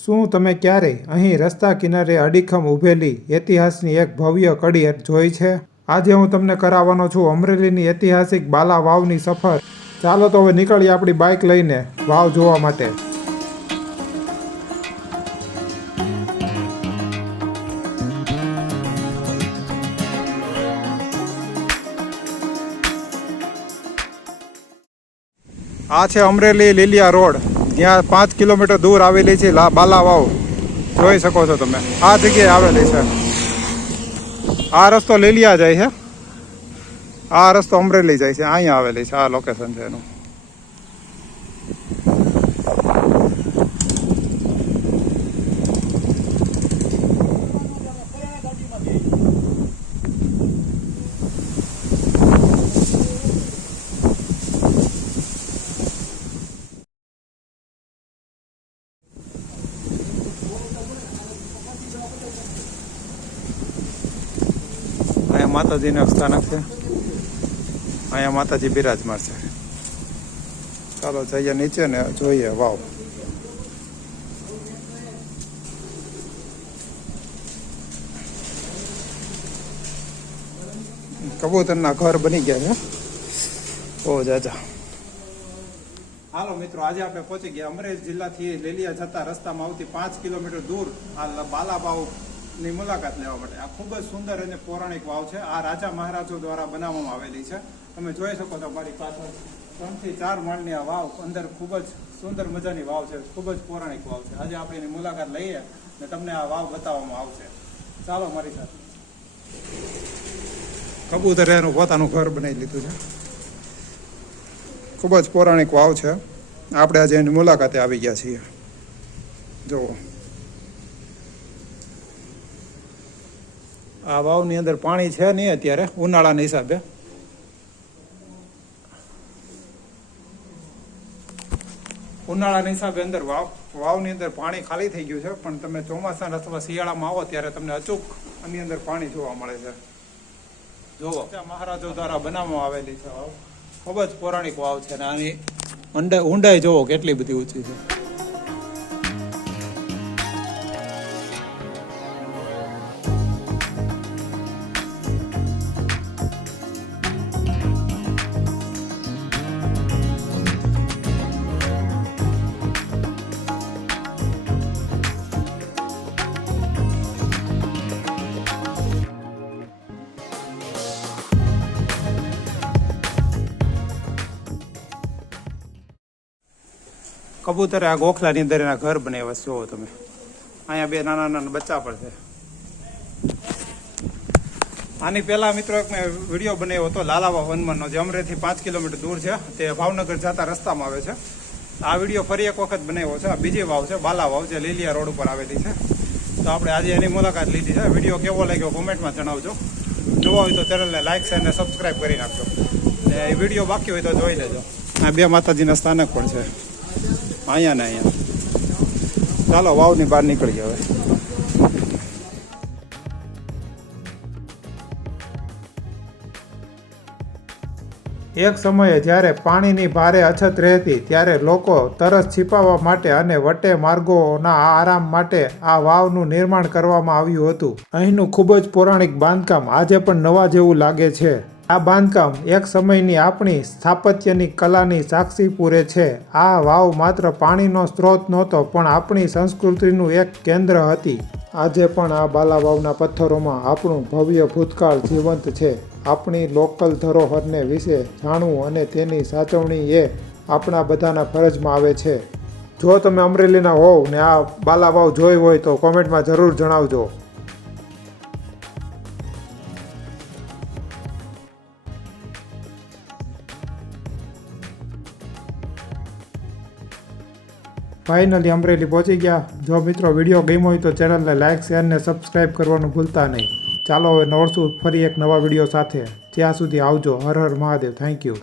શું તમે ક્યારેય અહીં રસ્તા કિનારે અડીખમ ઊભેલી ઇતિહાસની એક ભવ્ય કડી જોઈ છે? આજે હું તમને કરાવવાનો છું અમરેલીની ઐતિહાસિક બાલા વાવની સફર. ચાલો તો હવે નીકળીએ આપણી બાઇક લઈને વાવ જોવા માટે. આ છે અમરેલી લીલિયા રોડ. ત્યાં 5 કિલોમીટર દૂર આવેલી છે બાલા વાવ. જોઈ શકો છો તમે, આ જગ્યાએ આવેલી છે. આ રસ્તો લીલિયા જાય છે, આ રસ્તો અમરેલી જાય છે. અહીંયા આવેલી છે, આ લોકેશન છે એનું. અહીંયા માતાજીનું સ્થાનક છે, અહીંયા માતાજી બિરાજમાન છે. ચાલો જઈએ નીચે ને જોઈએ વાવ. કબૂતરના ઘર બની ગયા છે. ઓ જાજા. હાલો મિત્રો, આજે આપણે પહોંચી ગયા અમરેલી જિલ્લાથી લીલિયા જતા રસ્તામાં આવતી 5 કિલોમીટર દૂર આ બાલા વાવ ની મુલાકાત લેવા માટે. આ ખૂબ જ સુંદર અને પૌરાણિક વાવ છે. આ રાજા મહારાજો દ્વારા બનાવવામાં આવેલી છે. તમે જોઈ શકો છો મારી પાછળ 3 થી 4 માળની આ વાવ. અંદર ખૂબ જ સુંદર મજાની વાવ છે, ખૂબ જ પૌરાણિક વાવ છે. આજે આપણે એની મુલાકાત લઈએ ને તમને આ વાવ બતાવવામાં આવશે. ચાલો મારી સાથે. કબૂતરે એનું પોતાનું ઘર બનાવી લીધું છે. ખૂબ જ પૌરાણિક વાવ છે. આપણે આજે એની મુલાકાતે આવી ગયા છીએ. જુઓ, આ વાવની અંદર પાણી છે નહીં અત્યારે ઉનાળાના હિસાબે. ઉનાળાના હિસાબે અંદર વાવની અંદર પાણી ખાલી થઈ ગયું છે. પણ તમે ચોમાસા અથવા શિયાળામાં આવો ત્યારે તમને અચૂક આની અંદર પાણી જોવા મળે છે. જોવો, મહારાજો દ્વારા બનાવવામાં આવેલી છે વાવ. ખૂબ જ પૌરાણિક વાવ છે અને આની ઊંડાઈ જોવો કેટલી બધી ઊંચી છે. કબૂતરે આ ગોખલાની અંદર એના ઘર બનાવ્યા છે. જોવો તમે, અહીંયા 2 નાના નાના બચ્ચા પણ છે. આની પહેલા મિત્રો એક મેં વિડીયો બનાવ્યો હતો લાલાવા વનમાંનો, જે અમરેલીથી 5 કિલોમીટર દૂર છે. તે ભાવનગર જતા રસ્તામાં આવે છે. આ વિડીયો ફરી એક વખત બનાવ્યો છે. આ બીજી વાવ છે બાલા વાવ, જે લીલિયા રોડ ઉપર આવેલી છે. તો આપણે આજે એની મુલાકાત લીધી છે. વિડીયો કેવો લાગ્યો કોમેન્ટમાં જણાવજો. જોવા હોય તો ચેનલને લાઈક શેર અને સબસ્ક્રાઈબ કરી નાખજો. એ વિડીયો બાકી હોય તો જોઈ લેજો. આ 2 માતાજીના સ્થાનક પણ છે, અહીંયા ને અહીંયા. ચાલો વાવની બહાર નીકળી હવે. એક સમયે જ્યારે પાણીની ભારે અછત રહેતી ત્યારે લોકો તરસ छिपाવવા માટે અને વટે માર્ગોના આરામ માટે આ વાવનું નિર્માણ કરવામાં આવ્યું હતું. અહીંનું ખૂબ જ પૌરાણિક બાંધકામ આજે પણ નવા જેવું લાગે છે. આ બાંધકામ એક સમયની આપણી સ્થાપત્યની કલાની સાક્ષી પૂરે છે. આ વાવ માત્ર પાણીનો સ્ત્રોત નહોતો, પણ આપણી સંસ્કૃતિનું એક કેન્દ્ર હતી. આજે પણ આ બાલા વાવના પથ્થરોમાં આપણું ભવ્ય ભૂતકાળ જીવંત છે. આપણી લોકલ ધરોહરને વિશે જાણવું અને તેની સાચવણી એ આપણા બધાના ફરજમાં આવે છે. જો તમે અમરેલીના હોવ ને આ બાલા વાવ જોઈ હોય તો કોમેન્ટમાં જરૂર જણાવજો. ફાઇનલી અમરેલી પહોંચી ગયા. જો મિત્રો વિડીયો ગમ્યો હોય તો ચેનલને લાઇક શેર અને સબસ્ક્રાઈબ કરવાનું ભૂલતા નહીં. ચાલો હવે મળશું ફરી એક નવા વિડીયો સાથે. ત્યાં સુધી આવજો. હર હર મહાદેવ. Thank you.